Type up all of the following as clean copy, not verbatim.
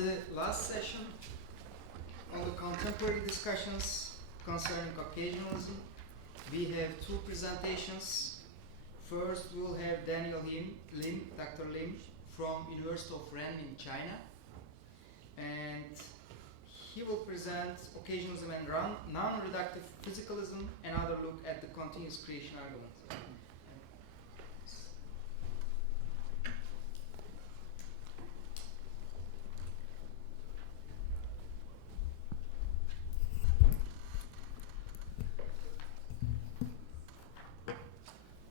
the last session on the contemporary discussions concerning Occasionalism, we have two presentations. First, we'll have Daniel Lim, Dr. Lim, from University of Rennes in China, and he will present Occasionalism and non-reductive physicalism, another look at the continuous creation argument.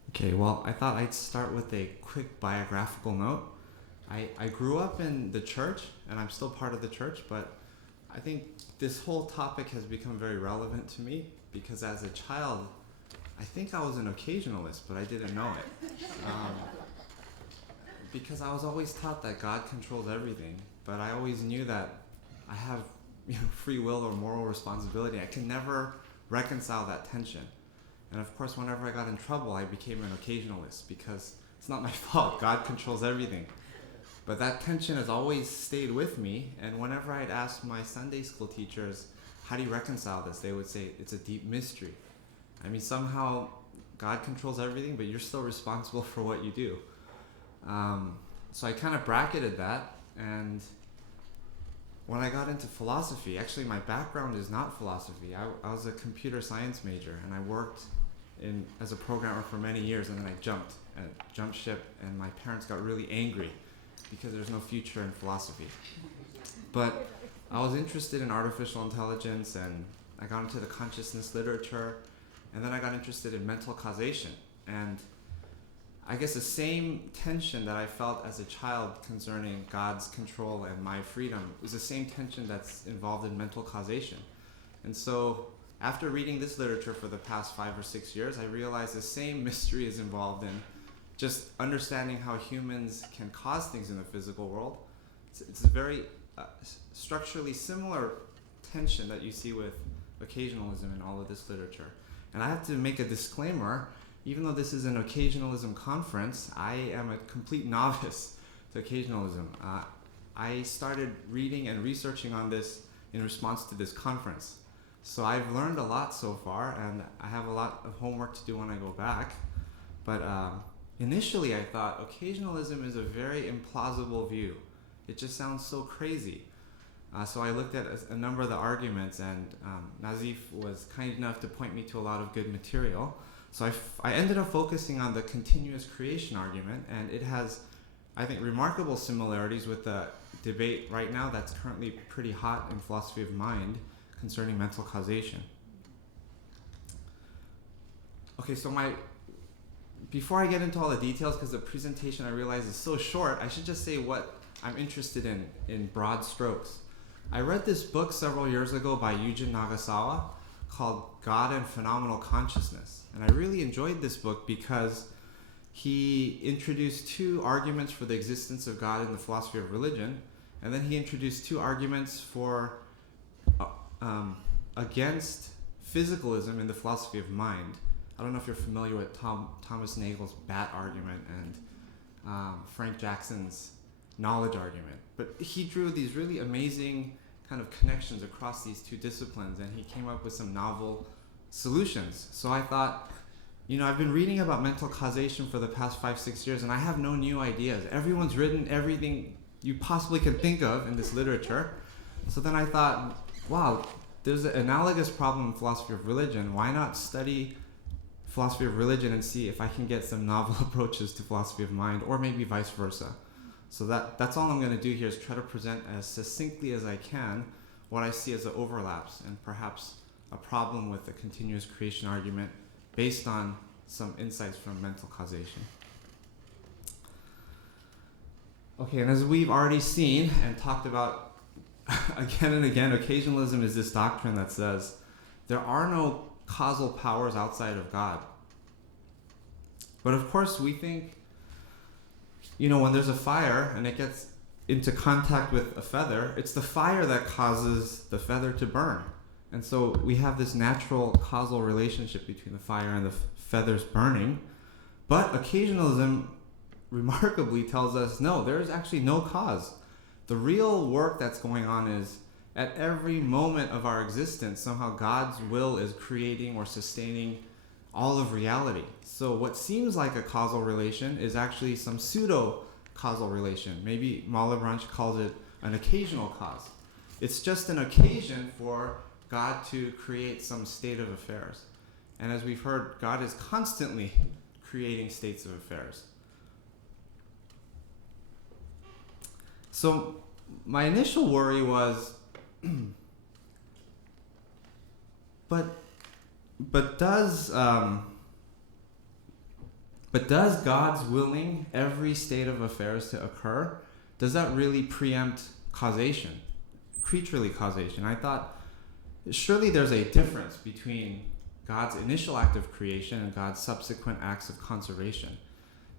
Okay, well, I thought I'd start with a quick biographical note. I grew up in the church, and I'm still part of the church, but I think this whole topic has become very relevant to me because as a child, I think I was an occasionalist, but I didn't know it. Because I was always taught that God controls everything, but I always knew that I have free will or moral responsibility. I can never reconcile that tension. And of course, whenever I got in trouble, I became an occasionalist because it's not my fault. God controls everything. But that tension has always stayed with me. And whenever I'd ask my Sunday school teachers, how do you reconcile this? They would say, it's a deep mystery. I mean, somehow God controls everything, but you're still responsible for what you do. So I kind of bracketed that. And when I got into philosophy, actually my background is not philosophy. I was a computer science major, and I worked as a programmer for many years, and then I jumped ship, and my parents got really angry because there's no future in philosophy. But I was interested in artificial intelligence, and I got into the consciousness literature, and then I got interested in mental causation. And I guess the same tension that I felt as a child concerning God's control and my freedom is the same tension that's involved in mental causation. And so after reading this literature for the past 5 or 6 years, I realized the same mystery is involved in just understanding how humans can cause things in the physical world. It's a very structurally similar tension that you see with occasionalism in all of this literature. And I have to make a disclaimer. Even though this is an occasionalism conference, I am a complete novice to occasionalism. I started reading and researching on this in response to this conference. So I've learned a lot so far, and I have a lot of homework to do when I go back. But initially I thought occasionalism is a very implausible view. It just sounds so crazy. So I looked at a number of the arguments, and Nazif was kind enough to point me to a lot of good material. So I ended up focusing on the continuous creation argument, and it has, I think, remarkable similarities with the debate right now that's currently pretty hot in philosophy of mind concerning mental causation. Okay, so before I get into all the details, because the presentation I realize is so short, I should just say what I'm interested in broad strokes. I read this book several years ago by Yujin Nagasawa called God and Phenomenal Consciousness. And I really enjoyed this book because he introduced 2 arguments for the existence of God in the philosophy of religion, and then he introduced 2 arguments for against physicalism in the philosophy of mind. I don't know if you're familiar with Thomas Nagel's bat argument and Frank Jackson's knowledge argument, but he drew these really amazing kind of connections across these 2 disciplines, and he came up with some novel solutions. So I thought, I've been reading about mental causation for the past 5-6 years, and I have no new ideas. Everyone's written everything you possibly can think of in this literature. So then I thought, wow, there's an analogous problem in philosophy of religion. Why not study philosophy of religion and see if I can get some novel approaches to philosophy of mind, or maybe vice versa. So that's all I'm going to do here, is try to present as succinctly as I can what I see as the overlaps and perhaps a problem with the continuous creation argument based on some insights from mental causation. Okay, and as we've already seen and talked about again and again, occasionalism is this doctrine that says there are no causal powers outside of God. But of course we think, when there's a fire and it gets into contact with a feather, it's the fire that causes the feather to burn. And so we have this natural causal relationship between the fire and the feathers burning. But occasionalism remarkably tells us, no, there is actually no cause. The real work that's going on is at every moment of our existence, somehow God's will is creating or sustaining all of reality. So what seems like a causal relation is actually some pseudo-causal relation. Maybe Malebranche calls it an occasional cause. It's just an occasion for God to create some state of affairs. And as we've heard, God is constantly creating states of affairs. So my initial worry was, but does God's willing every state of affairs to occur? Does that really preempt causation, creaturely causation? I thought, surely there's a difference between God's initial act of creation and God's subsequent acts of conservation.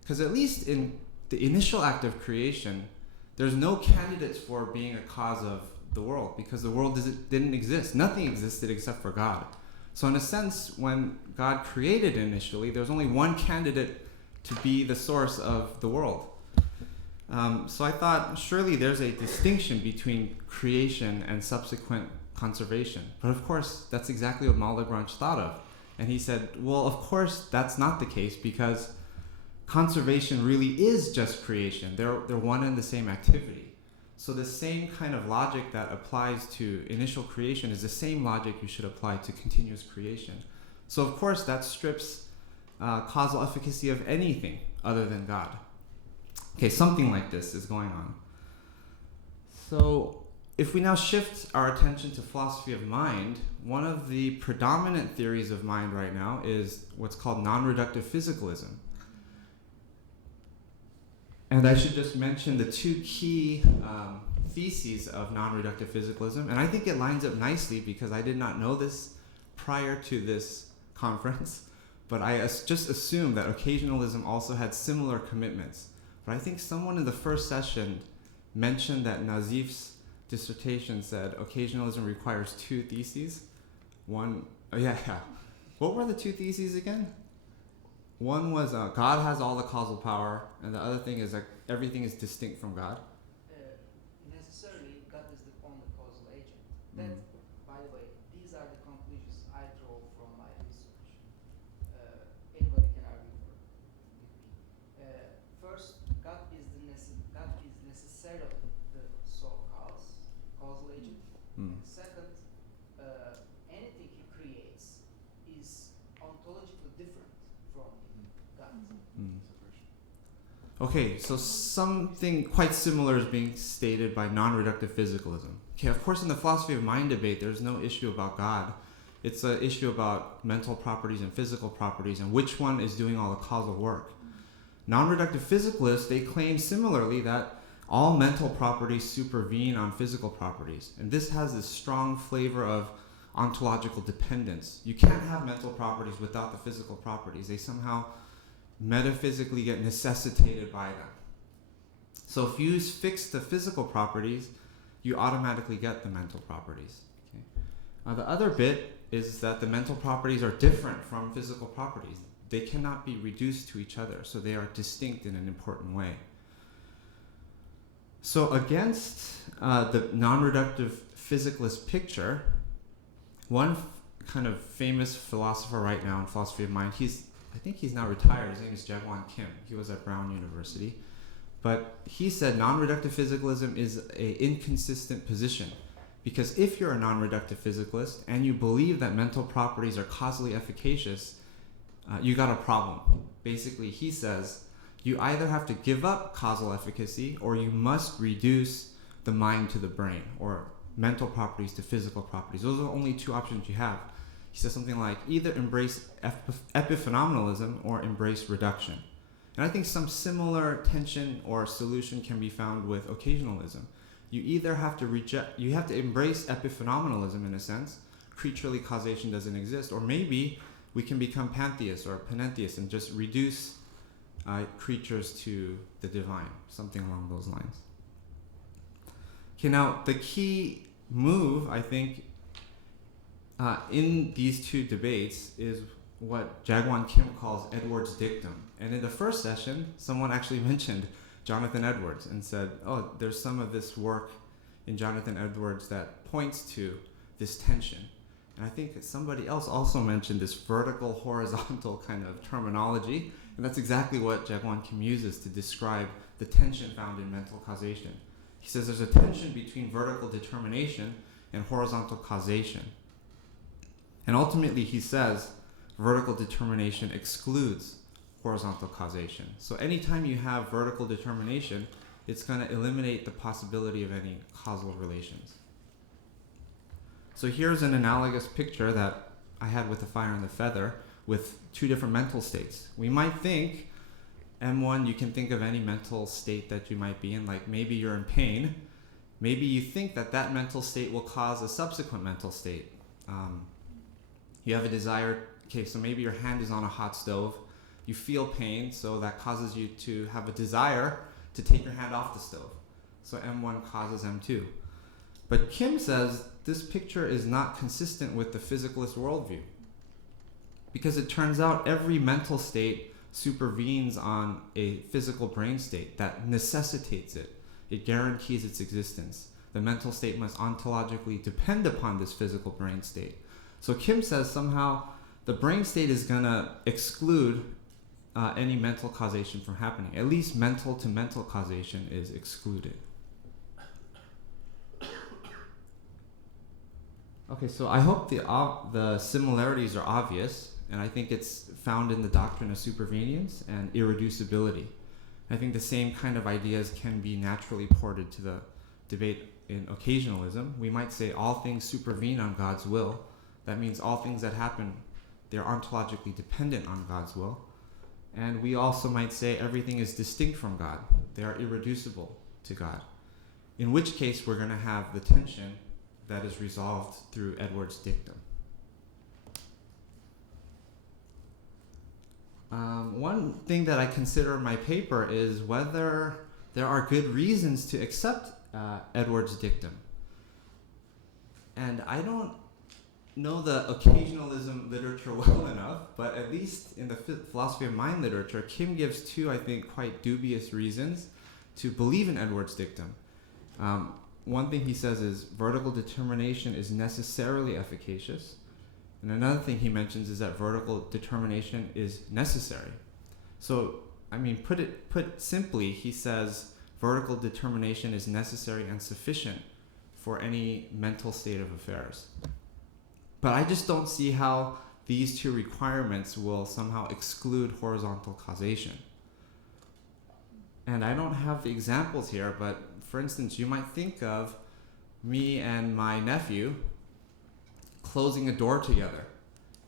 Because at least in the initial act of creation, there's no candidates for being a cause of the world, because the world didn't exist. Nothing existed except for God. So in a sense, when God created initially, there's only one candidate to be the source of the world. So I thought, surely there's a distinction between creation and subsequent conservation. But of course, that's exactly what Malebranche thought of. And he said, well, of course, that's not the case, because conservation really is just creation. They're one and the same activity. So the same kind of logic that applies to initial creation is the same logic you should apply to continuous creation. So of course, that strips causal efficacy of anything other than God. Okay, something like this is going on. So if we now shift our attention to philosophy of mind, one of the predominant theories of mind right now is what's called non-reductive physicalism. And I should just mention the two key theses of non-reductive physicalism. And I think it lines up nicely, because I did not know this prior to this conference, but I just assumed that occasionalism also had similar commitments. But I think someone in the first session mentioned that Nazif's dissertation said occasionalism requires two theses. Yeah. What were the two theses again? One was God has all the causal power, and the other thing is that everything is distinct from God. Necessarily, God is the only causal agent. That, by the way, these are the conclusions I draw from my research. Anybody can argue with me. First, God is necessarily the sole causal agent. Second, anything he creates is ontologically different from God. Okay, so something quite similar is being stated by non-reductive physicalism. Okay, of course, in the philosophy of mind debate, there's no issue about God. It's an issue about mental properties and physical properties, and which one is doing all the causal work. Non-reductive physicalists, they claim similarly that all mental properties supervene on physical properties. And this has this strong flavor of ontological dependence. You can't have mental properties without the physical properties. They somehow metaphysically get necessitated by them. So if you fix the physical properties, you automatically get the mental properties. Okay? The other bit is that the mental properties are different from physical properties. They cannot be reduced to each other, so they are distinct in an important way. So against the non-reductive physicalist picture, one kind of famous philosopher right now in philosophy of mind, I think he's now retired. His name is Jae-Won Kim. He was at Brown University. But he said non-reductive physicalism is an inconsistent position. Because if you're a non-reductive physicalist and you believe that mental properties are causally efficacious, you got a problem. Basically, he says, you either have to give up causal efficacy or you must reduce the mind to the brain, or mental properties to physical properties. Those are the only two options you have. He says something like, either embrace epiphenomenalism or embrace reduction. And I think some similar tension or solution can be found with occasionalism. You either have to embrace epiphenomenalism in a sense, creaturely causation doesn't exist, or maybe we can become pantheists or panentheists and just reduce creatures to the divine, something along those lines. Okay, now the key move, I think, in these two debates is what Jae-Won Kim calls Edwards' dictum. And in the first session, someone actually mentioned Jonathan Edwards and said, oh, there's some of this work in Jonathan Edwards that points to this tension. And I think somebody else also mentioned this vertical horizontal kind of terminology, and that's exactly what Jae-Kwon Kim uses to describe the tension found in mental causation. He says there's a tension between vertical determination and horizontal causation. And ultimately he says vertical determination excludes horizontal causation. So anytime you have vertical determination, it's going to eliminate the possibility of any causal relations. So here's an analogous picture that I had with the fire and the feather with two different mental states. We might think, M1, you can think of any mental state that you might be in, like maybe you're in pain. Maybe you think that that mental state will cause a subsequent mental state. You have a desire, okay, so maybe your hand is on a hot stove. You feel pain, so that causes you to have a desire to take your hand off the stove. So M1 causes M2. But Kim says this picture is not consistent with the physicalist worldview, because it turns out every mental state supervenes on a physical brain state that necessitates it. It guarantees its existence. The mental state must ontologically depend upon this physical brain state. So Kim says somehow the brain state is going to exclude any mental causation from happening. At least mental to mental causation is excluded. Okay, so I hope the similarities are obvious, and I think it's found in the doctrine of supervenience and irreducibility. I think the same kind of ideas can be naturally ported to the debate in occasionalism. We might say all things supervene on God's will. That means all things that happen, they're ontologically dependent on God's will. And we also might say everything is distinct from God. They are irreducible to God. In which case, we're going to have the tension that is resolved through Edwards' dictum. One thing that I consider in my paper is whether there are good reasons to accept Edwards' dictum. And I don't know the occasionalism literature well enough, but at least in the philosophy of mind literature, Kim gives two, I think, quite dubious reasons to believe in Edwards' dictum. One thing he says is vertical determination is necessarily efficacious. And another thing he mentions is that vertical determination is necessary. So, I mean, put simply, he says vertical determination is necessary and sufficient for any mental state of affairs. But I just don't see how these two requirements will somehow exclude horizontal causation. And I don't have the examples here, but for instance, you might think of me and my nephew closing a door together.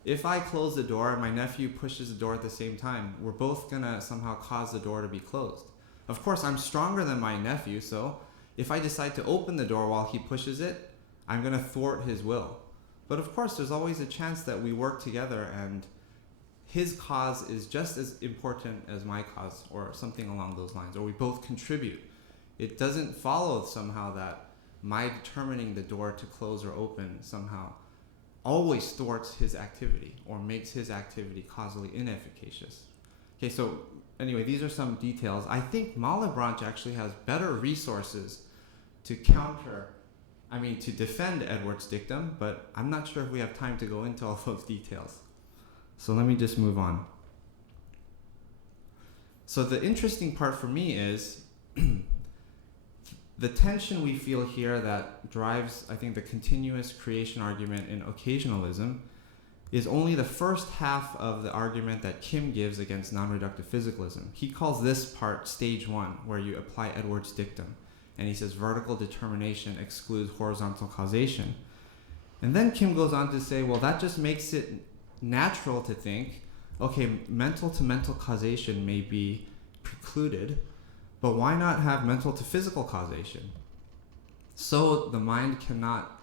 If I close the door and my nephew pushes the door at the same time, we're both going to somehow cause the door to be closed. Of course, I'm stronger than my nephew, so if I decide to open the door while he pushes it, I'm going to thwart his will. But of course, there's always a chance that we work together and his cause is just as important as my cause, or something along those lines, or we both contribute. It doesn't follow somehow that my determining the door to close or open somehow always thwarts his activity or makes his activity causally inefficacious. Okay, so anyway, these are some details. I think Malebranche actually has better resources to to defend Edwards' dictum, but I'm not sure if we have time to go into all those details. So let me just move on. So the interesting part for me is the tension we feel here that drives, I think, the continuous creation argument in occasionalism is only the first half of the argument that Kim gives against non-reductive physicalism. He calls this part stage 1, where you apply Edwards' dictum. And he says vertical determination excludes horizontal causation. And then Kim goes on to say, well, that just makes it natural to think, okay, mental to mental causation may be precluded, but why not have mental to physical causation? So the mind cannot,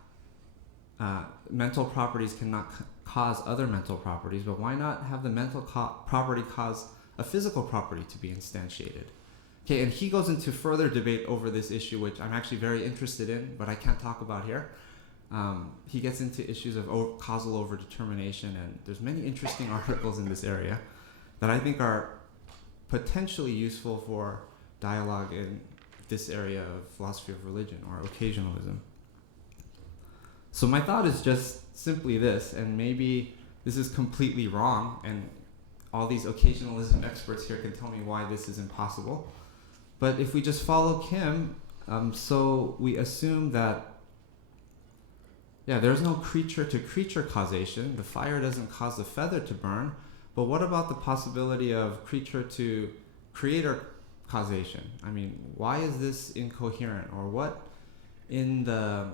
mental properties cannot cause other mental properties, but why not have the mental property cause a physical property to be instantiated? Okay, and he goes into further debate over this issue, which I'm actually very interested in, but I can't talk about here. He gets into issues of causal overdetermination, and there's many interesting articles in this area that I think are potentially useful for dialogue in this area of philosophy of religion or occasionalism. So my thought is just simply this, and maybe this is completely wrong, and all these occasionalism experts here can tell me why this is impossible. But if we just follow Kim, so we assume that, there's no creature-to-creature causation. The fire doesn't cause the feather to burn. But what about the possibility of creature-to-creator causation? I mean, why is this incoherent? Or what in the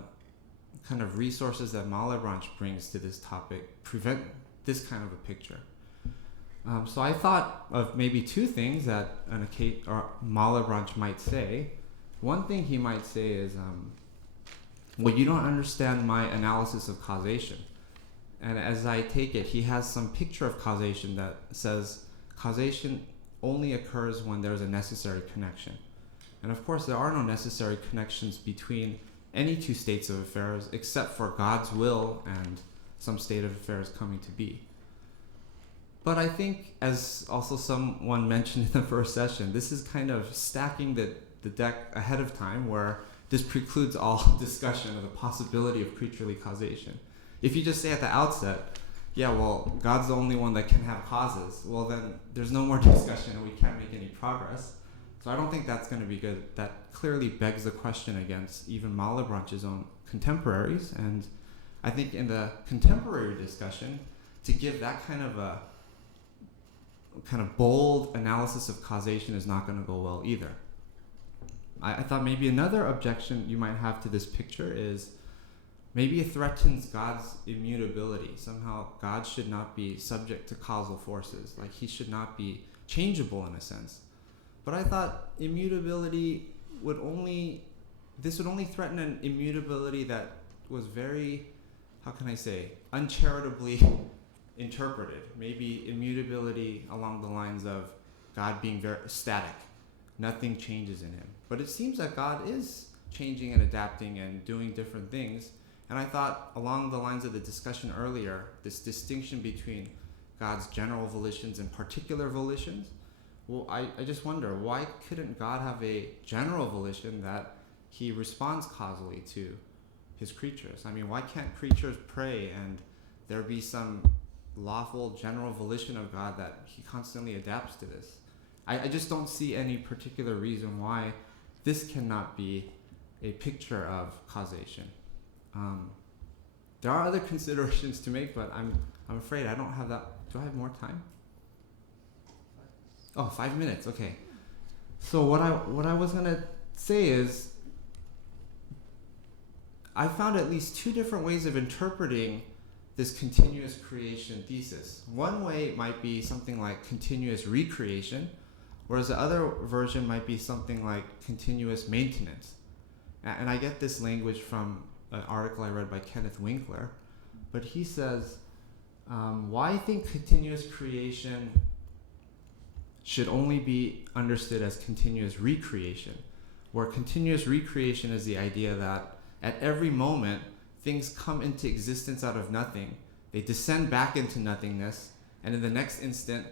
kind of resources that Malebranche brings to this topic prevent this kind of a picture? So I thought of maybe two things that Malebranche might say. One thing he might say is, well, you don't understand my analysis of causation. And as I take it, he has some picture of causation that says causation only occurs when there's a necessary connection. And of course, there are no necessary connections between any two states of affairs except for God's will and some state of affairs coming to be. But I think, as also someone mentioned in the first session, this is kind of stacking the deck ahead of time, where this precludes all discussion of the possibility of creaturely causation. If you just say at the outset, God's the only one that can have causes, well then there's no more discussion and we can't make any progress. So I don't think that's going to be good. That clearly begs the question against even Malebranche's own contemporaries. And I think in the contemporary discussion, to give that kind of bold analysis of causation is not going to go well either. I thought maybe another objection you might have to this picture is maybe it threatens God's immutability. Somehow God should not be subject to causal forces. Like he should not be changeable in a sense. But I thought immutability would only threaten an immutability that was very, uncharitably interpreted. Maybe immutability along the lines of God being very static. Nothing changes in him. But it seems that God is changing and adapting and doing different things. And I thought, along the lines of the discussion earlier, this distinction between God's general volitions and particular volitions, well, I just wonder, why couldn't God have a general volition that he responds causally to his creatures? I mean, why can't creatures pray and there be some lawful general volition of God that he constantly adapts to this? I just don't see any particular reason why this cannot be a picture of causation. There are other considerations to make, but I'm afraid I don't have that. Do I have more time? Oh, 5 minutes. Okay. So what I was gonna say is, I found at least two different ways of interpreting this continuous creation thesis. One way might be something like continuous recreation, whereas the other version might be something like continuous maintenance. And I get this language from an article I read by Kenneth Winkler, but he says, why I think continuous creation should only be understood as continuous recreation, where continuous recreation is the idea that at every moment, things come into existence out of nothing, they descend back into nothingness, and in the next instant,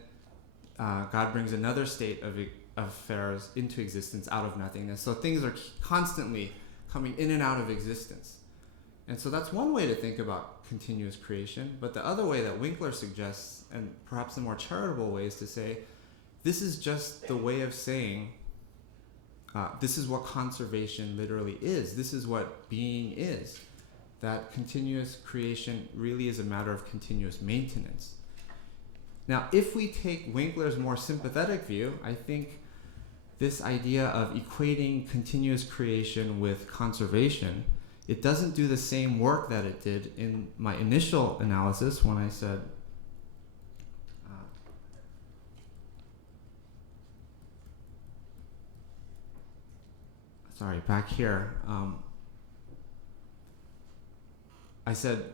God brings another state of affairs into existence out of nothingness. So things are constantly coming in and out of existence. And so that's one way to think about continuous creation. But the other way that Winkler suggests, and perhaps a more charitable way, is to say, this is just the way of saying, this is what conservation literally is. This is what being is. That continuous creation really is a matter of continuous maintenance. Now, if we take Winkler's more sympathetic view, I think this idea of equating continuous creation with conservation, it doesn't do the same work that it did in my initial analysis when I said, back here, I said,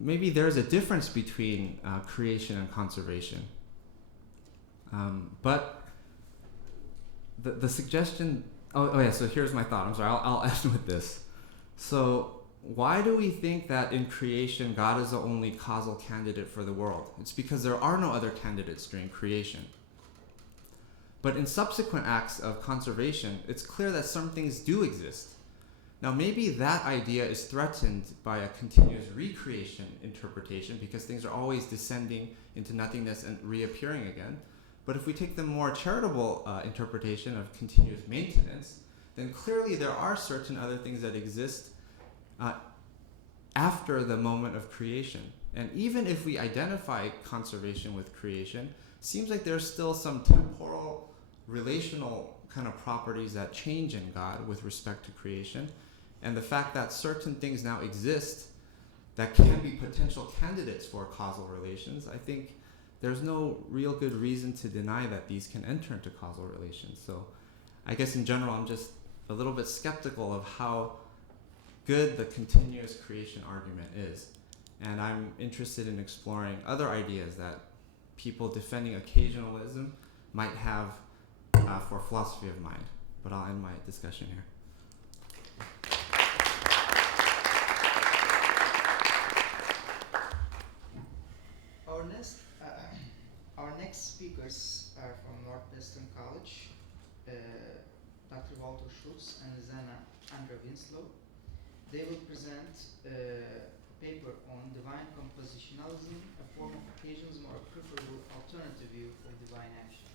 maybe there's a difference between creation and conservation. But the suggestion, so here's my thought. I'm sorry, I'll end with this. So why do we think that in creation God is the only causal candidate for the world? It's because there are no other candidates during creation. But in subsequent acts of conservation, it's clear that some things do exist. Now, maybe that idea is threatened by a continuous recreation interpretation because things are always descending into nothingness and reappearing again. But if we take the more charitable interpretation of continuous maintenance, then clearly there are certain other things that exist after the moment of creation. And even if we identify conservation with creation, seems like there's still some temporal, relational kind of properties that change in God with respect to creation. And the fact that certain things now exist that can be potential candidates for causal relations, I think there's no real good reason to deny that these can enter into causal relations. So I guess in general, I'm just a little bit skeptical of how good the continuous creation argument is. And I'm interested in exploring other ideas that people defending occasionalism might have for philosophy of mind. But I'll end my discussion here. Our next speakers are from Northwestern College, Dr. Walter Schultz and LIsanne Winslow. They will present a paper on divine compositionalism, a form of occasionalism or a preferable alternative view of divine action.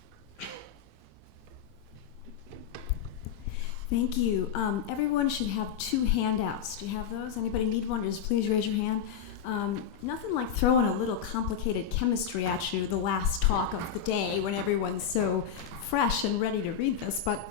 Thank you. Everyone should have 2 handouts. Do you have those? Anybody need one? Just please raise your hand. Nothing like throwing a little complicated chemistry at you the last talk of the day when everyone's so fresh and ready to read this, but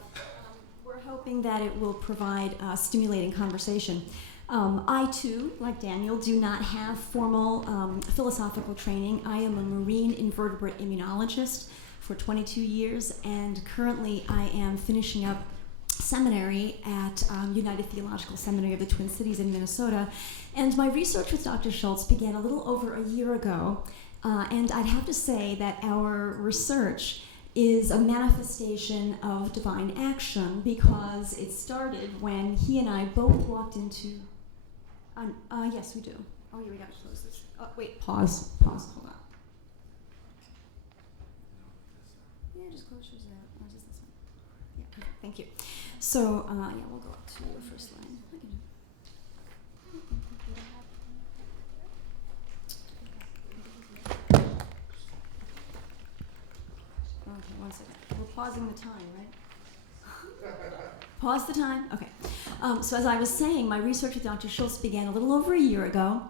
we're hoping that it will provide stimulating conversation. I too, like Daniel, do not have formal philosophical training. I am a marine invertebrate immunologist for 22 years, and currently I am finishing up seminary at United Theological Seminary of the Twin Cities in Minnesota. And my research with Dr. Schultz began a little over a year ago. And I'd have to say that our research is a manifestation of divine action because it started when he and I both walked into... yes, we do. Oh, yeah, we got to close this. Oh, wait, pause, hold on. Yeah, just close yours out. Or just this one. Yeah, perfect, thank you. So, yeah, we'll go up to the first line. Okay, 1 second. We're pausing the time, right? Pause the time? Okay. So as I was saying, my research with Dr. Schultz began a little over a year ago,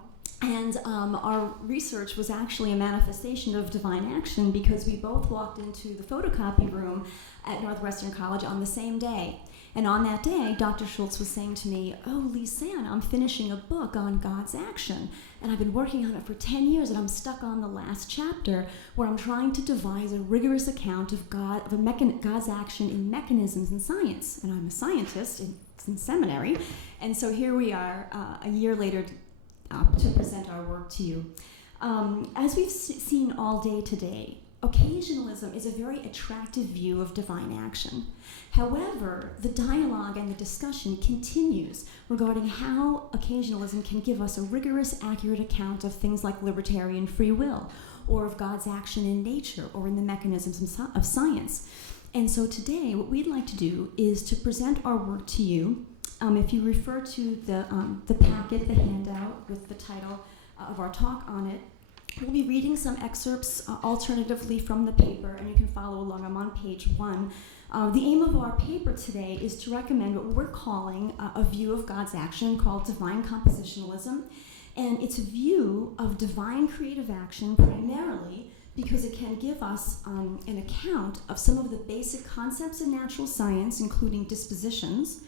and our research was actually a manifestation of divine action because we both walked into the photocopy room at Northwestern College on the same day. And on that day, Dr. Schultz was saying to me, "Oh, LIsanne, I'm finishing a book on God's action, and I've been working on it for 10 years, and I'm stuck on the last chapter where I'm trying to devise a rigorous account of God's action in mechanisms in science." And I'm a scientist in seminary, and so here we are a year later to present our work to you. As we've seen all day today, occasionalism is a very attractive view of divine action. However, the dialogue and the discussion continues regarding how occasionalism can give us a rigorous, accurate account of things like libertarian free will, or of God's action in nature, or in the mechanisms of science. And so today, what we'd like to do is to present our work to you. If you refer to the packet, the handout with the title of our talk on it, we'll be reading some excerpts alternatively from the paper, and you can follow along. I'm on page 1. The aim of our paper today is to recommend what we're calling a view of God's action called divine compositionalism. And it's a view of divine creative action primarily because it can give us an account of some of the basic concepts in natural science, including dispositions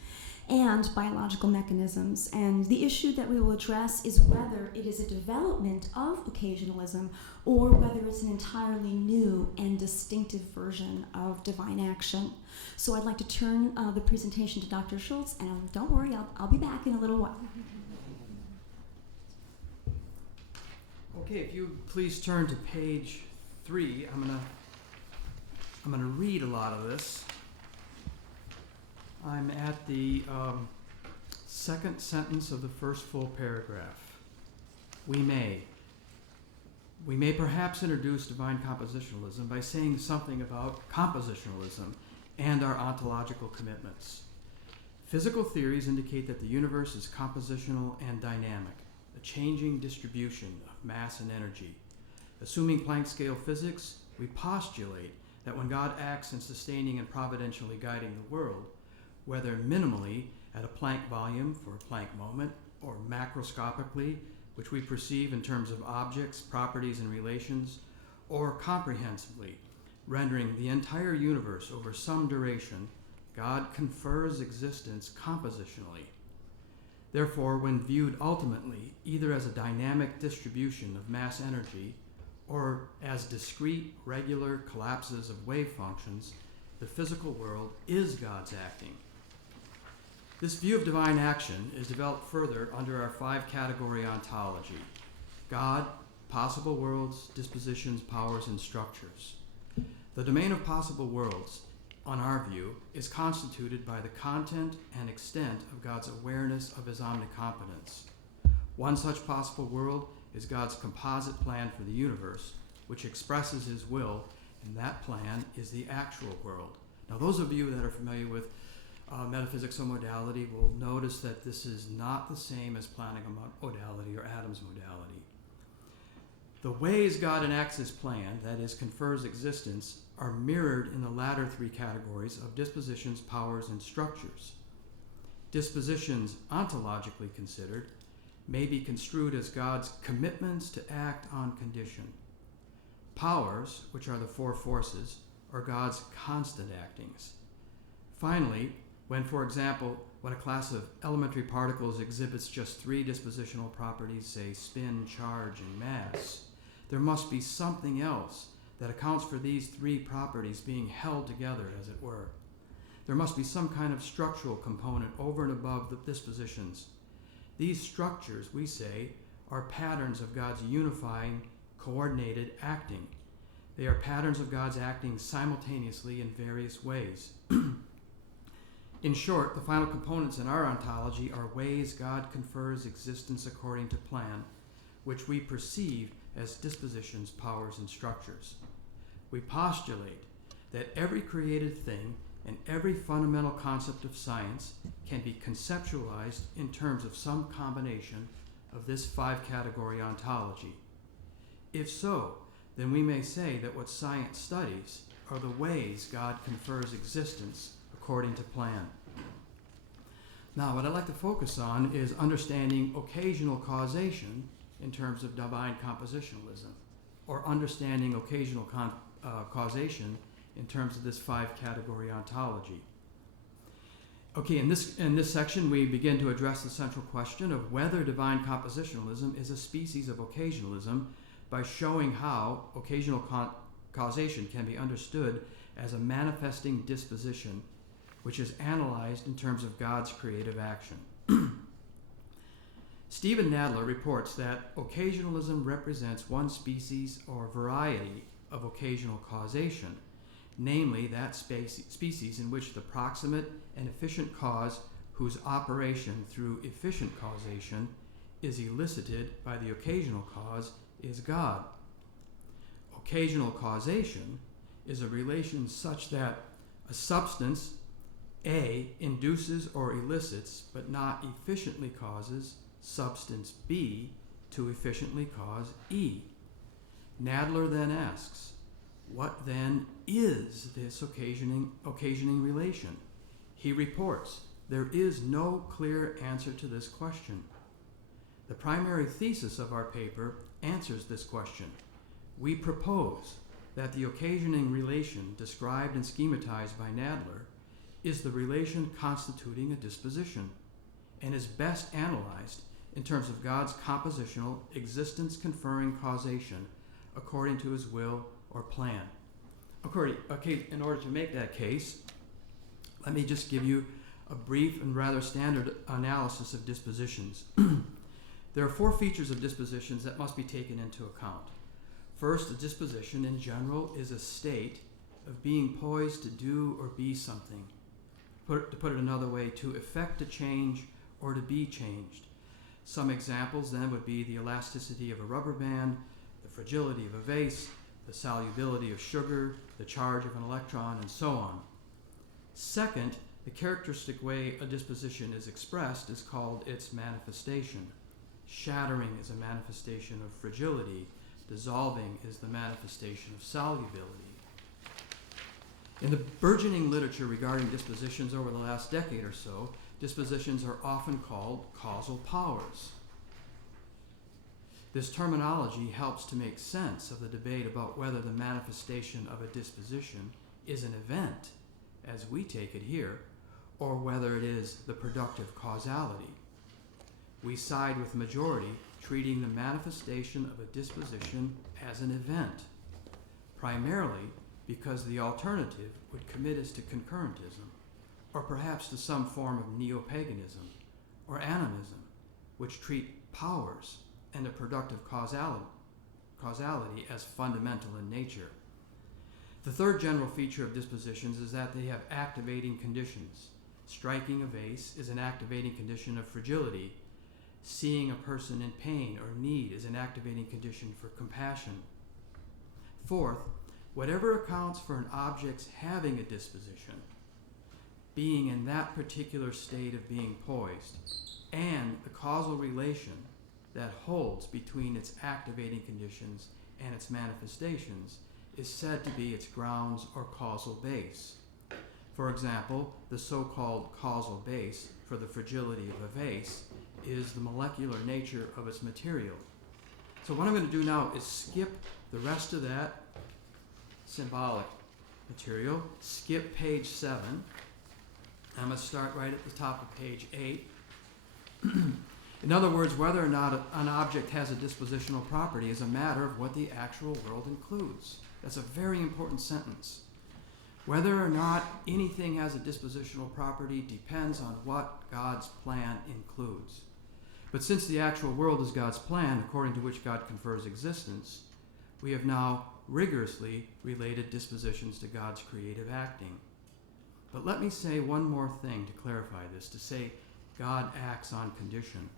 and biological mechanisms. And the issue that we will address is whether it is a development of occasionalism or whether it's an entirely new and distinctive version of divine action. So I'd like to turn the presentation to Dr. Schultz, and don't worry, I'll be back in a little while. Okay, if you please turn to page 3, I'm gonna read a lot of this. I'm at the second sentence of the first full paragraph. We may. We may perhaps introduce divine compositionalism by saying something about compositionalism and our ontological commitments. Physical theories indicate that the universe is compositional and dynamic, a changing distribution of mass and energy. Assuming Planck scale physics, we postulate that when God acts in sustaining and providentially guiding the world, whether minimally at a Planck volume for a Planck moment, or macroscopically, which we perceive in terms of objects, properties, and relations, or comprehensively, rendering the entire universe over some duration, God confers existence compositionally. Therefore, when viewed ultimately, either as a dynamic distribution of mass energy or as discrete, regular collapses of wave functions, the physical world is God's acting. This view of divine action is developed further under our 5-category ontology: God, possible worlds, dispositions, powers, and structures. The domain of possible worlds, on our view, is constituted by the content and extent of God's awareness of his omnicompetence. One such possible world is God's composite plan for the universe, which expresses his will, and that plan is the actual world. Now, those of you that are familiar with metaphysics or modality will notice that this is not the same as planning a modality or Adam's modality. The ways God enacts his plan, that is, confers existence, are mirrored in the latter 3 categories of dispositions, powers, and structures. Dispositions, ontologically considered, may be construed as God's commitments to act on condition. Powers, which are the 4 forces, are God's constant actings. Finally, when a class of elementary particles exhibits just 3 dispositional properties, say spin, charge, and mass, there must be something else that accounts for these 3 properties being held together, as it were. There must be some kind of structural component over and above the dispositions. These structures, we say, are patterns of God's unifying, coordinated acting. They are patterns of God's acting simultaneously in various ways. In short, the final components in our ontology are ways God confers existence according to plan, which we perceive as dispositions, powers, and structures. We postulate that every created thing and every fundamental concept of science can be conceptualized in terms of some combination of this 5-category ontology. If so, then we may say that what science studies are the ways God confers existence according to plan. Now, what I'd like to focus on is understanding occasional causation in terms of divine compositionalism, or understanding occasional causation in terms of this 5-category ontology. Okay, in this section, we begin to address the central question of whether divine compositionalism is a species of occasionalism by showing how occasional causation can be understood as a manifesting disposition, which is analyzed in terms of God's creative action. Stephen Nadler reports that occasionalism represents one species or variety of occasional causation, namely that species in which the proximate and efficient cause whose operation through efficient causation is elicited by the occasional cause is God. Occasional causation is a relation such that a substance A induces or elicits, but not efficiently causes, substance B to efficiently cause E. Nadler then asks, what then is this occasioning relation? He reports, there is no clear answer to this question. The primary thesis of our paper answers this question. We propose that the occasioning relation described and schematized by Nadler is the relation constituting a disposition, and is best analyzed in terms of God's compositional, existence-conferring causation according to his will or plan. Okay, in order to make that case, let me just give you a brief and rather standard analysis of dispositions. There are 4 features of dispositions that must be taken into account. First, a disposition in general is a state of being poised to do or be something. To put it another way, to effect a change or to be changed. Some examples then would be the elasticity of a rubber band, the fragility of a vase, the solubility of sugar, the charge of an electron, and so on. Second, the characteristic way a disposition is expressed is called its manifestation. Shattering is a manifestation of fragility. Dissolving is the manifestation of solubility. In the burgeoning literature regarding dispositions over the last decade or so, dispositions are often called causal powers. This terminology helps to make sense of the debate about whether the manifestation of a disposition is an event, as we take it here, or whether it is the productive causality. We side with the majority, treating the manifestation of a disposition as an event, primarily because the alternative would commit us to concurrentism, or perhaps to some form of neo-paganism or animism, which treat powers and the productive causality as fundamental in nature. The third general feature of dispositions is that they have activating conditions. Striking a vase is an activating condition of fragility. Seeing a person in pain or need is an activating condition for compassion. Fourth, whatever accounts for an object's having a disposition, being in that particular state of being poised, and the causal relation that holds between its activating conditions and its manifestations is said to be its grounds or causal base. For example, the so-called causal base for the fragility of a vase is the molecular nature of its material. So what I'm going to do now is skip the rest of that symbolic material, skip page 7. I'm going to start right at the top of page 8. In other words, whether or not an object has a dispositional property is a matter of what the actual world includes. That's a very important sentence. Whether or not anything has a dispositional property depends on what God's plan includes. But since the actual world is God's plan, according to which God confers existence, we have now rigorously related dispositions to God's creative acting. But let me say one more thing to clarify this, to say God acts on condition.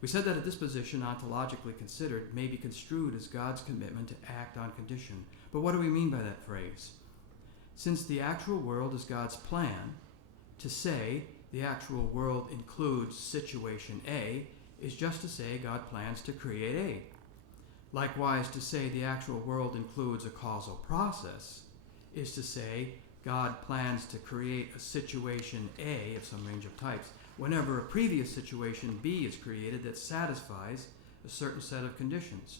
We said that a disposition, ontologically considered, may be construed as God's commitment to act on condition. But what do we mean by that phrase? Since the actual world is God's plan, to say the actual world includes situation A is just to say God plans to create A. Likewise, to say the actual world includes a causal process is to say God plans to create a situation A of some range of types whenever a previous situation B is created that satisfies a certain set of conditions.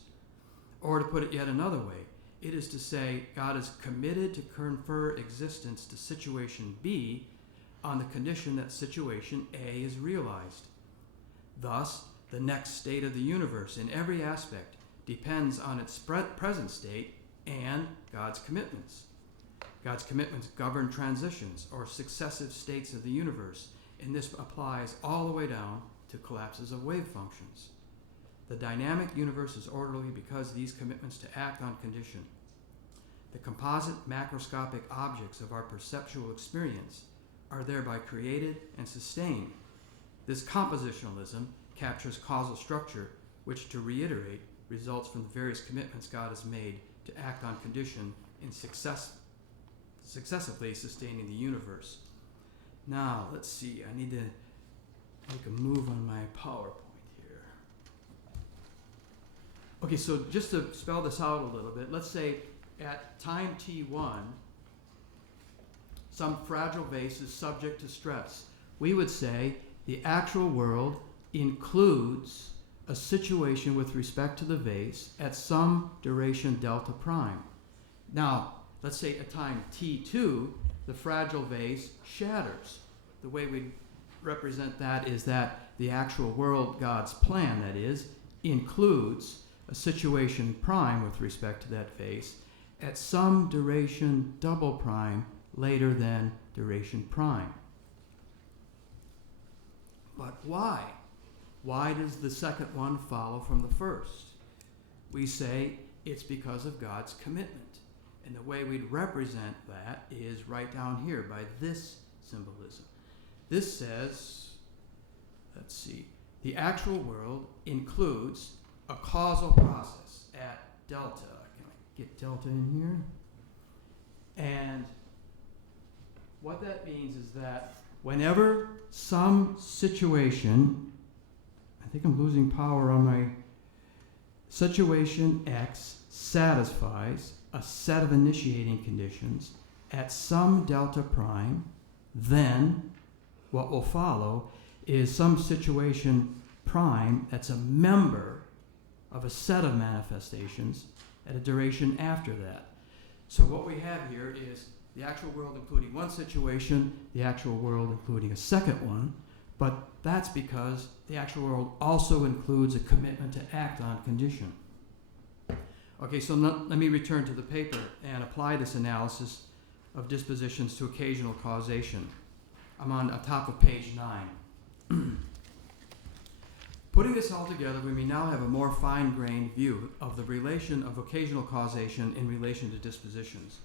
Or to put it yet another way, it is to say God is committed to confer existence to situation B on the condition that situation A is realized. Thus, the next state of the universe in every aspect depends on its present state and God's commitments. God's commitments govern transitions or successive states of the universe, and this applies all the way down to collapses of wave functions. The dynamic universe is orderly because these commitments to act on condition. The composite macroscopic objects of our perceptual experience are thereby created and sustained. This compositionalism captures causal structure, which, to reiterate, results from the various commitments God has made to act on condition in successively sustaining the universe. Now, let's see, I need to make a move on my PowerPoint here. Okay, so just to spell this out a little bit, let's say at time t1, some fragile vase is subject to stress. We would say the actual world includes a situation with respect to the vase at some duration delta prime. Now, let's say at time t2, the fragile vase shatters. The way we represent that is that the actual world, God's plan, that is, includes a situation prime with respect to that vase at some duration double prime later than duration prime. But why? Why does the second one follow from the first? We say it's because of God's commitment. And the way we'd represent that is right down here by this symbolism. This says, let's see, the actual world includes a causal process at delta. Can I get delta in here? And what that means is that whenever some situation, I think I'm losing power on my situation X satisfies a set of initiating conditions at some delta prime, then what will follow is some situation prime that's a member of a set of manifestations at a duration after that. So what we have here is the actual world including one situation, the actual world including a second one, but that's because the actual world also includes a commitment to act on condition. Okay, so let me return to the paper and apply this analysis of dispositions to occasional causation. I'm on top of page 9. Putting this all together, we may now have a more fine-grained view of the relation of occasional causation in relation to dispositions.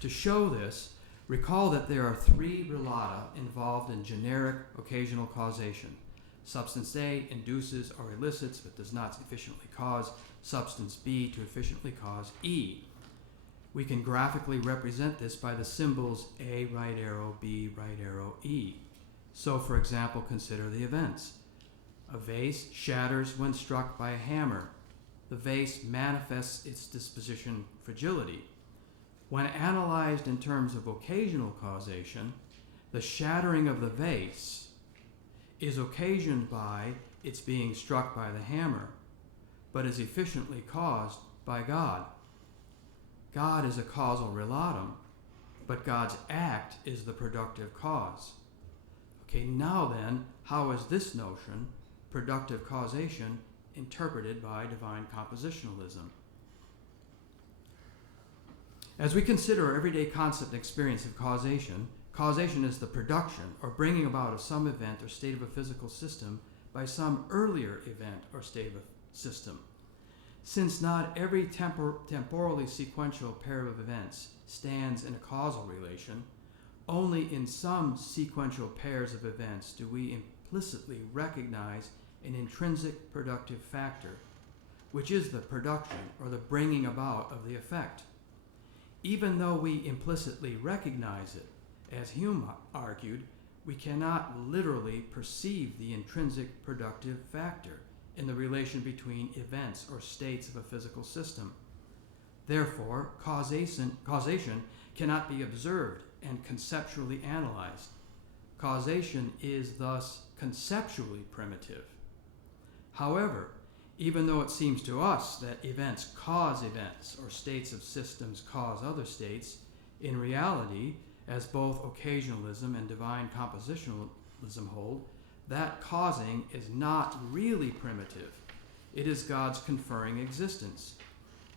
To show this, recall that there are 3 relata involved in generic occasional causation. Substance A induces or elicits but does not efficiently cause substance B to efficiently cause E. We can graphically represent this by the symbols A, right arrow, B, right arrow, E. So, for example, consider the events. A vase shatters when struck by a hammer. The vase manifests its disposition fragility. When analyzed in terms of occasional causation, the shattering of the vase is occasioned by its being struck by the hammer, but is efficiently caused by God. God is a causal relatum, but God's act is the productive cause. Okay, now then, how is this notion, productive causation, interpreted by divine compositionalism? As we consider our everyday concept and experience of causation, causation is the production or bringing about of some event or state of a physical system by some earlier event or state of a system. Since not every temporally sequential pair of events stands in a causal relation, only in some sequential pairs of events do we implicitly recognize an intrinsic productive factor, which is the production or the bringing about of the effect. Even though we implicitly recognize it, as Hume argued, we cannot literally perceive the intrinsic productive factor in the relation between events or states of a physical system. Therefore, causation cannot be observed and conceptually analyzed. Causation is thus conceptually primitive. However, even though it seems to us that events cause events or states of systems cause other states, in reality, as both occasionalism and divine compositionalism hold, that causing is not really primitive. It is God's conferring existence.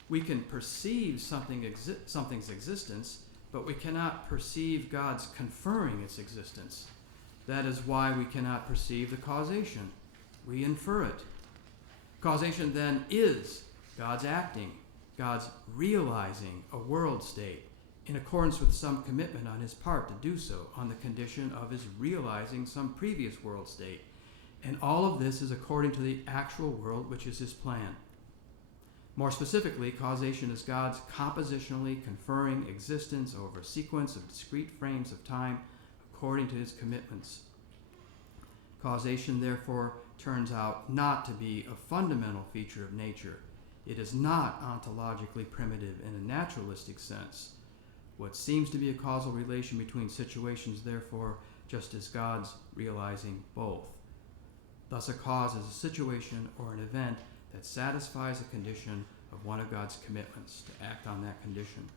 We can perceive something's existence, but we cannot perceive God's conferring its existence. That is why we cannot perceive the causation. We infer it. Causation then is God's acting, God's realizing a world state in accordance with some commitment on his part to do so on the condition of his realizing some previous world state. And all of this is according to the actual world, which is his plan. More specifically, causation is God's compositionally conferring existence over a sequence of discrete frames of time according to his commitments. Causation, therefore, turns out not to be a fundamental feature of nature. It is not ontologically primitive in a naturalistic sense. What seems to be a causal relation between situations, therefore, just as God's realizing both. Thus, a cause is a situation or an event that satisfies a condition of one of God's commitments to act on that condition.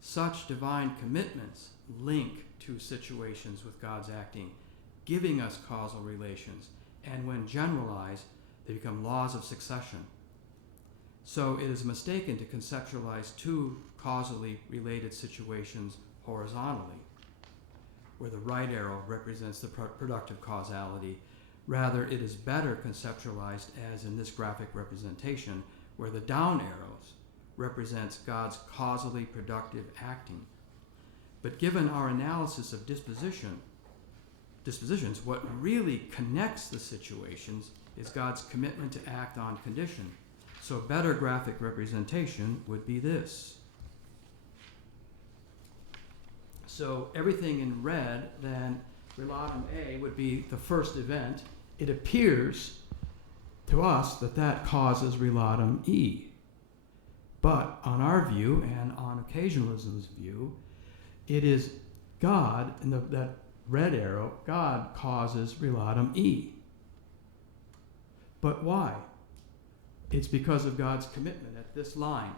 Such divine commitments link two situations with God's acting, giving us causal relations, and when generalized, they become laws of succession. So it is mistaken to conceptualize two causally related situations horizontally, where the right arrow represents the productive causality. Rather, it is better conceptualized as in this graphic representation, where the down arrows represents God's causally productive acting. But given our analysis of dispositions, what really connects the situations is God's commitment to act on condition. So a better graphic representation would be this. So everything in red, then relatum A would be the first event. It appears to us that that causes relatum E. But on our view and on occasionalism's view, it is God, in that red arrow, God causes relatum E. But why? It's because of God's commitment at this line,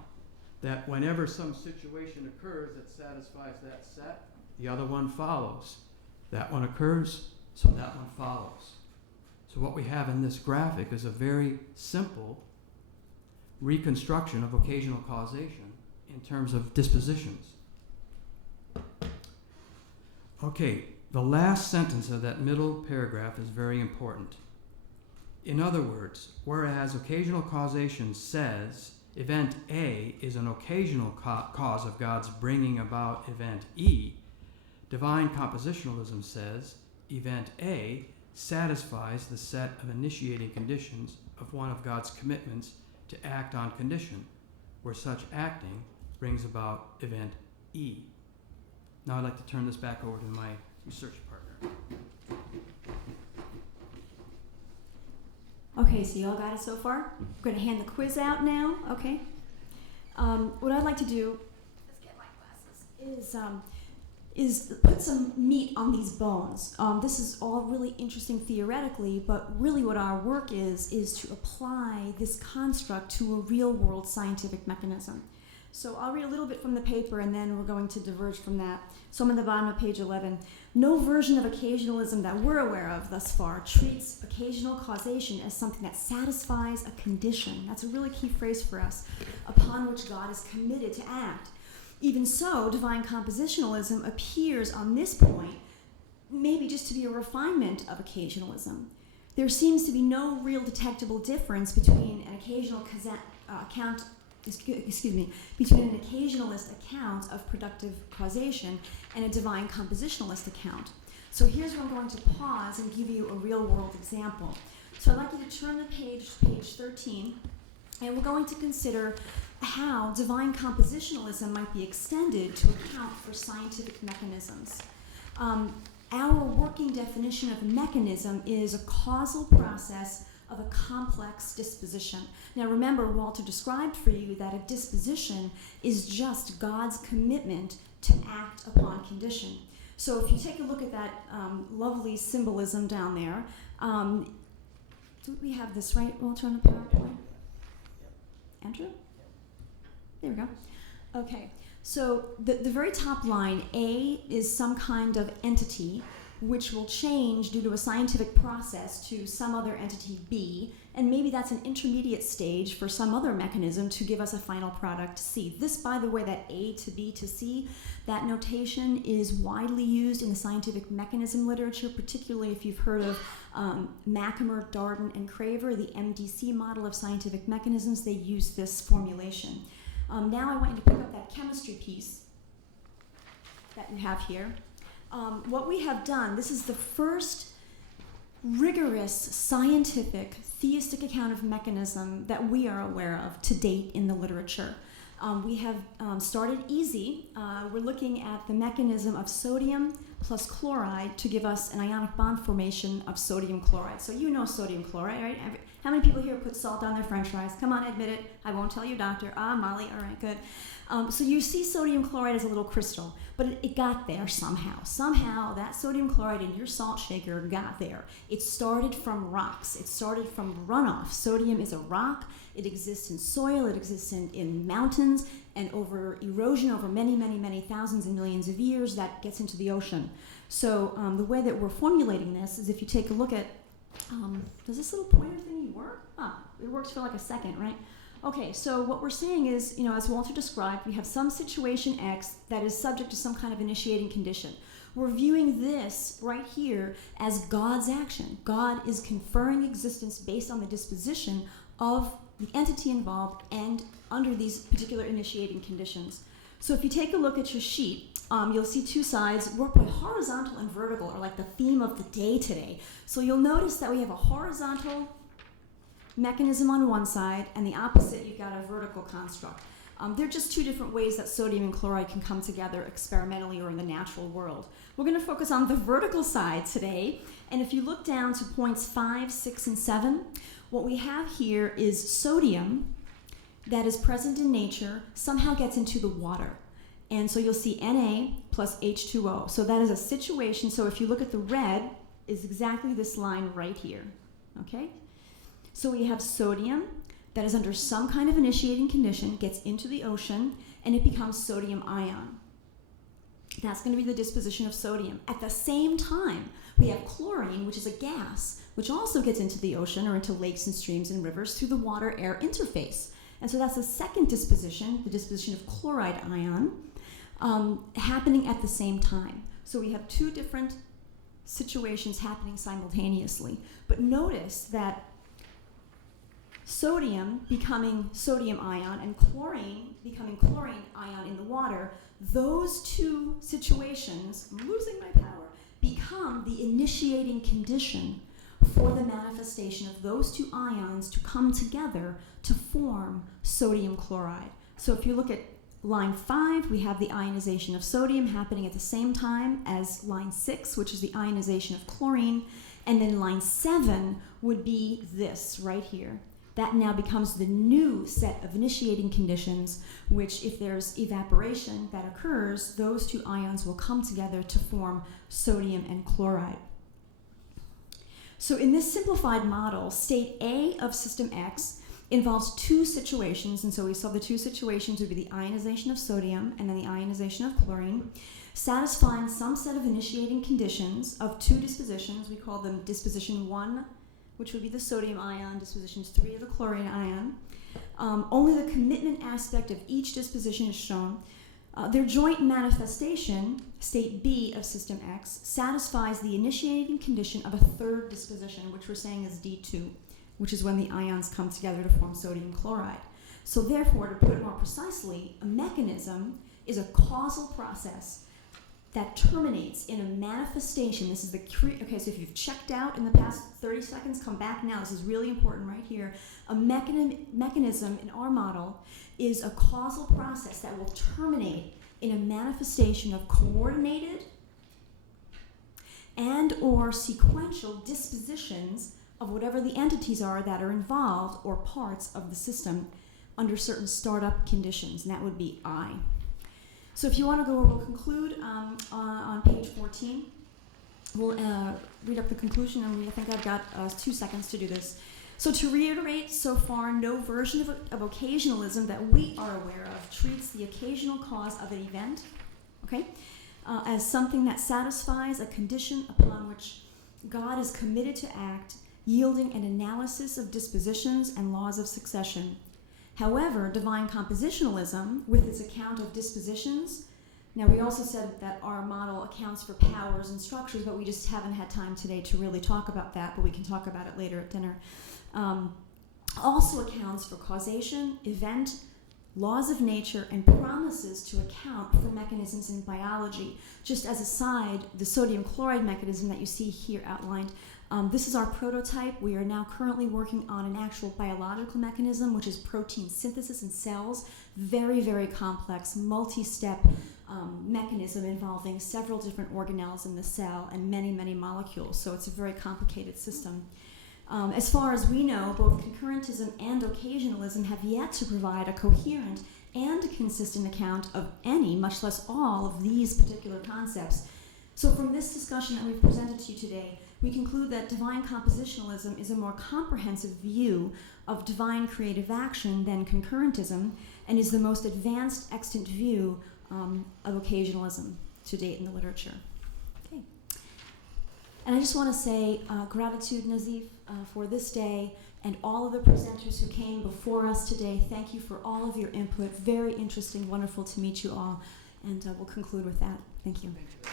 that whenever some situation occurs that satisfies that set, the other one follows. That one occurs, so that one follows. So what we have in this graphic is a very simple reconstruction of occasional causation in terms of dispositions. Okay, the last sentence of that middle paragraph is very important. In other words, whereas occasional causation says event A is an occasional cause of God's bringing about event E, divine compositionalism says event A satisfies the set of initiating conditions of one of God's commitments to act on condition, where such acting brings about event E. Now I'd like to turn this back over to my research partner. Okay, so y'all got it so far? I'm going to hand the quiz out now, okay? What I'd like to do, let's get my glasses, is put some meat on these bones. This is all really interesting theoretically, but really what our work is to apply this construct to a real-world scientific mechanism. So I'll read a little bit from the paper, and then we're going to diverge from that. So I'm at the bottom of page 11. No version of occasionalism that we're aware of thus far treats occasional causation as something that satisfies a condition. That's a really key phrase for us, upon which God is committed to act. Even so, divine compositionalism appears on this point maybe just to be a refinement of occasionalism. There seems to be no real detectable difference between an occasional between an occasionalist account of productive causation and a divine compositionalist account. So here's where I'm going to pause and give you a real-world example. So I'd like you to turn the page to page 13, and we're going to consider how divine compositionalism might be extended to account for scientific mechanisms. Our working definition of a mechanism is a causal process of a complex disposition. Now remember, Walter described for you that a disposition is just God's commitment to act upon condition. So if you take a look at that lovely symbolism down there, do we have this right, Walter, on the PowerPoint? Andrew? There we go. Okay, so the very top line, A, is some kind of entity which will change due to a scientific process to some other entity B, and maybe that's an intermediate stage for some other mechanism to give us a final product C. This, by the way, that A to B to C, that notation is widely used in the scientific mechanism literature, particularly if you've heard of Macamer, Darden, and Craver, the MDC model of scientific mechanisms. They use this formulation. Now I want you to pick up that chemistry piece that you have here. What we have done, this is the first rigorous scientific theistic account of mechanism that we are aware of to date in the literature. We have started easy. We're looking at the mechanism of sodium plus chloride to give us an ionic bond formation of sodium chloride. So you know sodium chloride, right? How many people here put salt on their french fries? Come on, admit it. I won't tell you, doctor. Molly, all right, good. So you see sodium chloride as a little crystal, but it got there somehow. Somehow that sodium chloride in your salt shaker got there. It started from rocks. It started from runoff. Sodium is a rock. It exists in soil. It exists in mountains. And over erosion over many, many, many thousands and millions of years, that gets into the ocean. So the way that we're formulating this is if you take a look at, does this little pointer thingy work? It works for like a second, right? Okay, so what we're saying is, as Walter described, we have some situation X that is subject to some kind of initiating condition. We're viewing this right here as God's action. God is conferring existence based on the disposition of the entity involved and under these particular initiating conditions. So if you take a look at your sheet, you'll see two sides worked by horizontal and vertical, or like the theme of the day today. So you'll notice that we have a horizontal mechanism on one side, and the opposite, you've got a vertical construct. They're just two different ways that sodium and chloride can come together experimentally or in the natural world. We're going to focus on the vertical side today, and if you look down to points 5, 6, and 7, what we have here is sodium that is present in nature somehow gets into the water. And so you'll see Na plus H2O. So that is a situation, so if you look at the red, is exactly this line right here, okay? So we have sodium that is under some kind of initiating condition, gets into the ocean, and it becomes sodium ion. That's going to be the disposition of sodium. At the same time, we have chlorine, which is a gas, which also gets into the ocean or into lakes and streams and rivers through the water-air interface. And so that's the second disposition, the disposition of chloride ion, happening at the same time. So we have two different situations happening simultaneously. But notice that sodium becoming sodium ion and chlorine becoming chlorine ion in the water, those two situations, I'm losing my power, become the initiating condition for the manifestation of those two ions to come together to form sodium chloride. So if you look at line 5, we have the ionization of sodium happening at the same time as line 6, which is the ionization of chlorine, and then line 7 would be this right here. That now becomes the new set of initiating conditions, which if there's evaporation that occurs, those two ions will come together to form sodium and chloride. So in this simplified model, state A of system X involves two situations, and so we saw the two situations would be the ionization of sodium and then the ionization of chlorine, satisfying some set of initiating conditions of two dispositions. We call them disposition 1, which would be the sodium ion, dispositions 3 of the chlorine ion. Only the commitment aspect of each disposition is shown. Their joint manifestation, state B of system X, satisfies the initiating condition of a third disposition, which we're saying is D2, which is when the ions come together to form sodium chloride. So therefore, to put it more precisely, a mechanism is a causal process that terminates in a manifestation. This is the okay, so if you've checked out in the past 30 seconds, come back now. This is really important right here. A mechanism in our model is a causal process that will terminate in a manifestation of coordinated and or sequential dispositions of whatever the entities are that are involved or parts of the system under certain startup conditions, and that would be I. So if you want to go, we'll conclude on page 14. We'll read up the conclusion, and I think I've got 2 seconds to do this. So to reiterate, so far, no version of occasionalism that we are aware of treats the occasional cause of an event, okay, as something that satisfies a condition upon which God is committed to act, yielding an analysis of dispositions and laws of succession. However, divine compositionalism, with its account of dispositions, now we also said that our model accounts for powers and structures, but we just haven't had time today to really talk about that, but we can talk about it later at dinner. Also accounts for causation, event, laws of nature, and promises to account for mechanisms in biology. Just as a side, the sodium chloride mechanism that you see here outlined, this is our prototype. We are now currently working on an actual biological mechanism, which is protein synthesis in cells. Very, very complex, multi-step mechanism involving several different organelles in the cell and many, many molecules. So it's a very complicated system. As far as we know, both concurrentism and occasionalism have yet to provide a coherent and a consistent account of any, much less all, of these particular concepts. So from this discussion that we've presented to you today, we conclude that divine compositionalism is a more comprehensive view of divine creative action than concurrentism, and is the most advanced extant view of occasionalism to date in the literature. Okay. And I just want to say gratitude, Nazif, for this day, and all of the presenters who came before us today. Thank you for all of your input. Very interesting, wonderful to meet you all. And we'll conclude with that. Thank you. Thank you.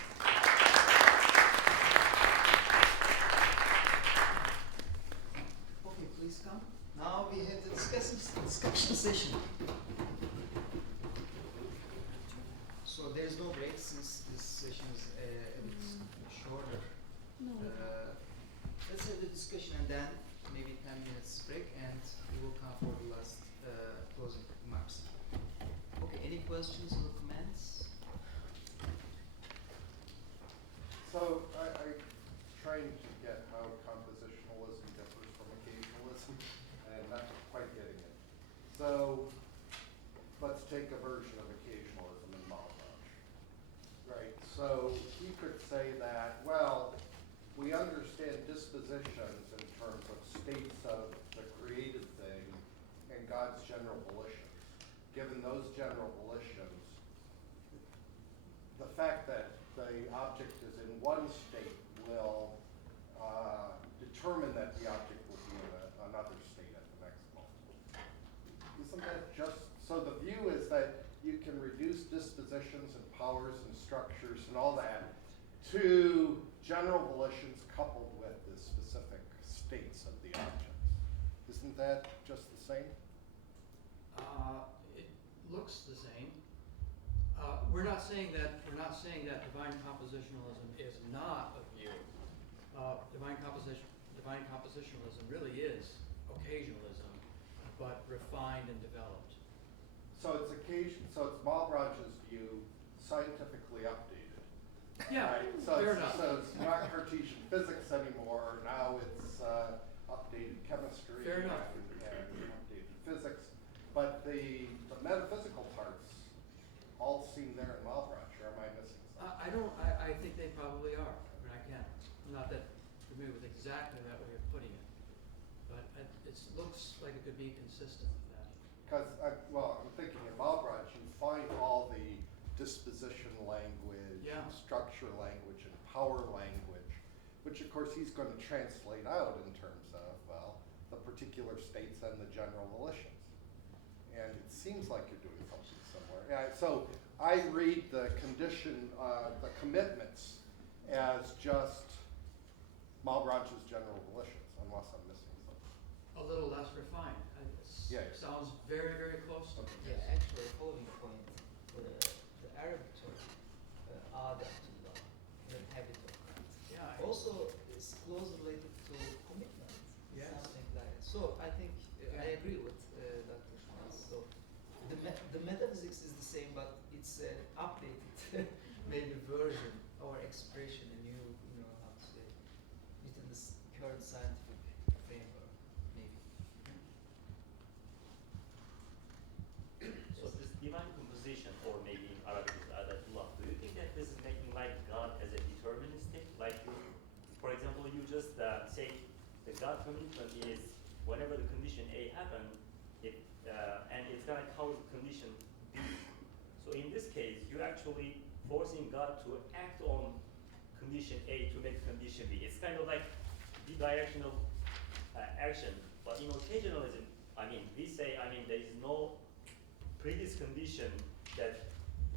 Okay, please come. Now we have the discussion session. So there's no break since this session is a bit shorter. No. Let's have the discussion and then maybe 10 minutes break, and questions or comments? So I'm trying to get how compositionalism differs from occasionalism, and not quite getting it. So let's take a version of occasionalism in Malebranche. Right, so he could say that, well, we understand dispositions in terms of states of the created thing and God's general volitions. Given those general volitions, the fact that the object is in one state will determine that the object will be in another state at the next moment. Isn't that just, so the view is that you can reduce dispositions and powers and structures and all that to general volitions coupled with the specific states of the objects. Isn't that just the same? It looks the same. We're not saying that divine compositionalism is not a view. Divine compositionalism really is occasionalism, but refined and developed. So it's Malebranche's view, scientifically updated. Yeah, Right? So fair it's, enough. So it's not Cartesian physics anymore. Now it's updated chemistry Fair enough. and updated physics. But the metaphysical parts all seem there in Malebranche, or am I missing something? I think they probably are. I mean, I can't, I'm not that familiar with exactly that way of putting it. But it looks like it could be consistent with that. Because, I'm thinking in Malebranche, you find all the disposition language, Yeah. and structure language, and power language, which of course he's going to translate out in terms of, well, the particular states and the general volitions. And it seems like you're doing something similar. Yeah, so I read the the commitments as just Malebranche's general volitions, unless I'm missing something. A little less refined. Yeah. Sounds very, very close to Yeah, this. actually, following point, the Arabic term, adatullah, the habit of God, Yeah. also is closely related to commitment, Yes. something like that. So I think I agree with Dr. Schultz. So the metaphysics is the same, but it's an updated maybe version or expression, and you know how to say, within this current scientific framework, maybe. So this divine composition, or maybe in Arabic is adatullah, do you think that this is making like God as a deterministic? Like, for example, you just say the God commitment is whenever the condition A happen, and it's gonna cause condition B. So in this case, you're actually forcing God to act on condition A to make condition B. It's kind of like bidirectional action. But in occasionalism, we say, there is no previous condition that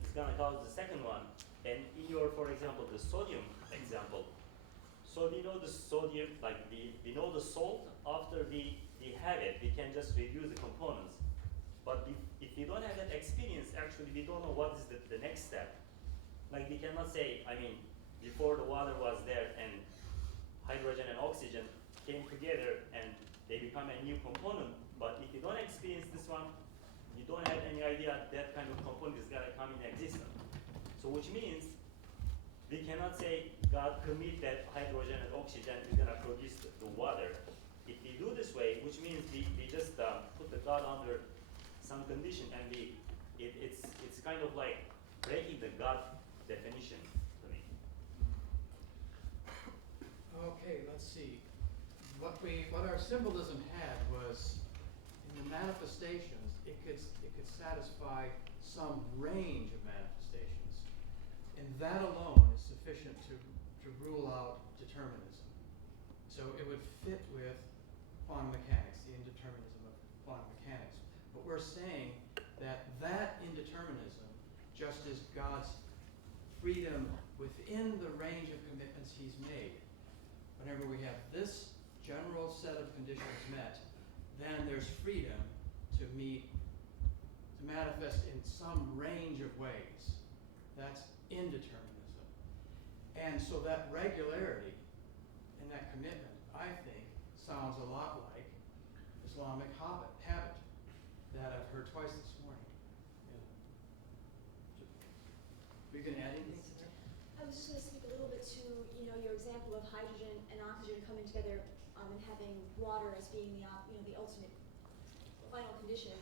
is gonna cause the second one. And in your, for example, the sodium example, so we know the sodium, we know the salt, after we have it, we can just reduce the components. But if we don't have that experience, actually we don't know what is the next step. Like we cannot say, before the water was there and hydrogen and oxygen came together and they become a new component, but if you don't experience this one, you don't have any idea that kind of component is gonna come in existence. So which means we cannot say God commit that hydrogen and oxygen is gonna produce the water. If we do this way, which means we just put the God under some condition, and it's kind of like breaking the God definition to me. Okay, let's see. What our symbolism had was in the manifestations, it could satisfy some range of manifestations, and that alone is sufficient to rule out determinism. So it would fit with quantum mechanics, the indeterminism of quantum mechanics. But we're saying that indeterminism just is God's freedom within the range of commitments he's made. Whenever we have this general set of conditions met, then there's freedom to manifest in some range of ways. That's indeterminism. And so that regularity and that commitment, I think, sounds a lot like Islamic habit that I've heard twice this morning. was just going to speak a little bit to, your example of hydrogen and oxygen coming together and having water as being the ultimate final condition.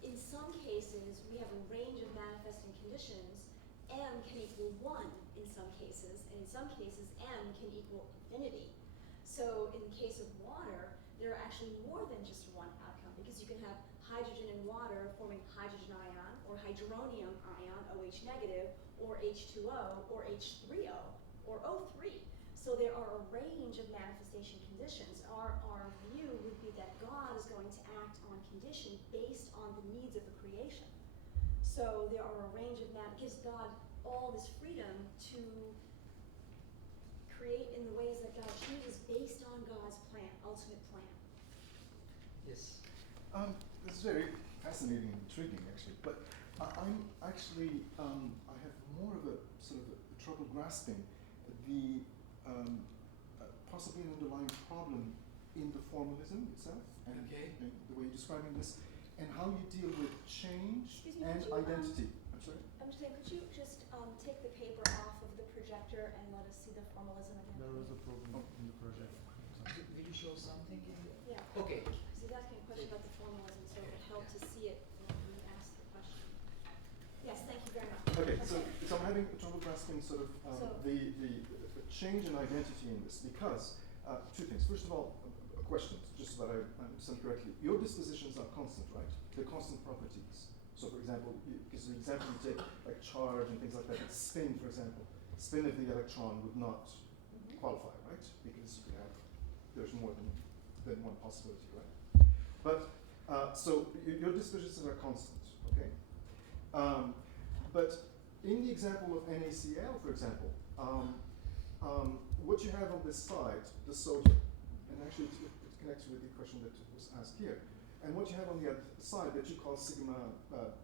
In some cases, we have a range of manifesting conditions. M can equal 1 in some cases, and in some cases, M can equal infinity. So in the case of water, there are actually more than just one outcome, because you can have hydrogen and water forming hydrogen ion, or hydronium ion, OH negative, or H2O, or H3O, or O3. So there are a range of manifestation conditions. Our view would be that God is going to act on condition based on the needs of the creation. So there are a range of gives God all this freedom to create in the ways that God chooses based on God's plan, ultimate plan. Yes. This is very fascinating and intriguing, actually. But I'm actually, I have more of a sort of a trouble grasping the possibly an underlying problem in the formalism itself, and the way you're describing this, and how you deal with change and identity. I'm sorry? I'm just saying, could you just take the paper off of the projector and let us see the formalism again? There was a problem in the project. Will you show something? Yeah. Okay. Because he's asking a question about the formalism, so it would help to see it when you ask the question. Yes, thank you very much. Okay, so I'm having trouble grasping sort of the change in identity in this, because two things. First of all, a question, just so that I understand correctly. Your dispositions are constant, right? They're constant properties. So, for example, because the example you take, like charge and things like that, spin, for example, spin of the electron would not qualify, right? Because you have, there's more than one possibility, right? But, so your dispositions are constant, okay? But in the example of NaCl, for example, what you have on this side, the sodium, and actually it connects with the question that was asked here, and what you have on the other side that you call sigma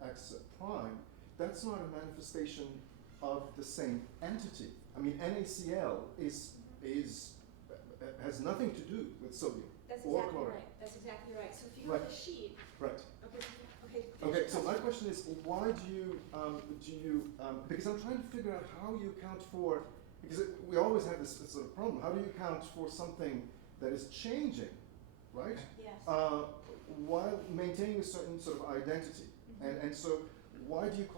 x prime, that's not a manifestation of the same entity. I mean, NaCl has nothing to do with sodium That's or exactly chlorine. right. That's exactly right. So if you have a sheet, Right. okay. Okay, so my question is, why do you, because I'm trying to figure out how you account for, because we always have this sort of problem, how do you account for something that is changing, right? Yes. While maintaining a certain sort of identity. And so why do you call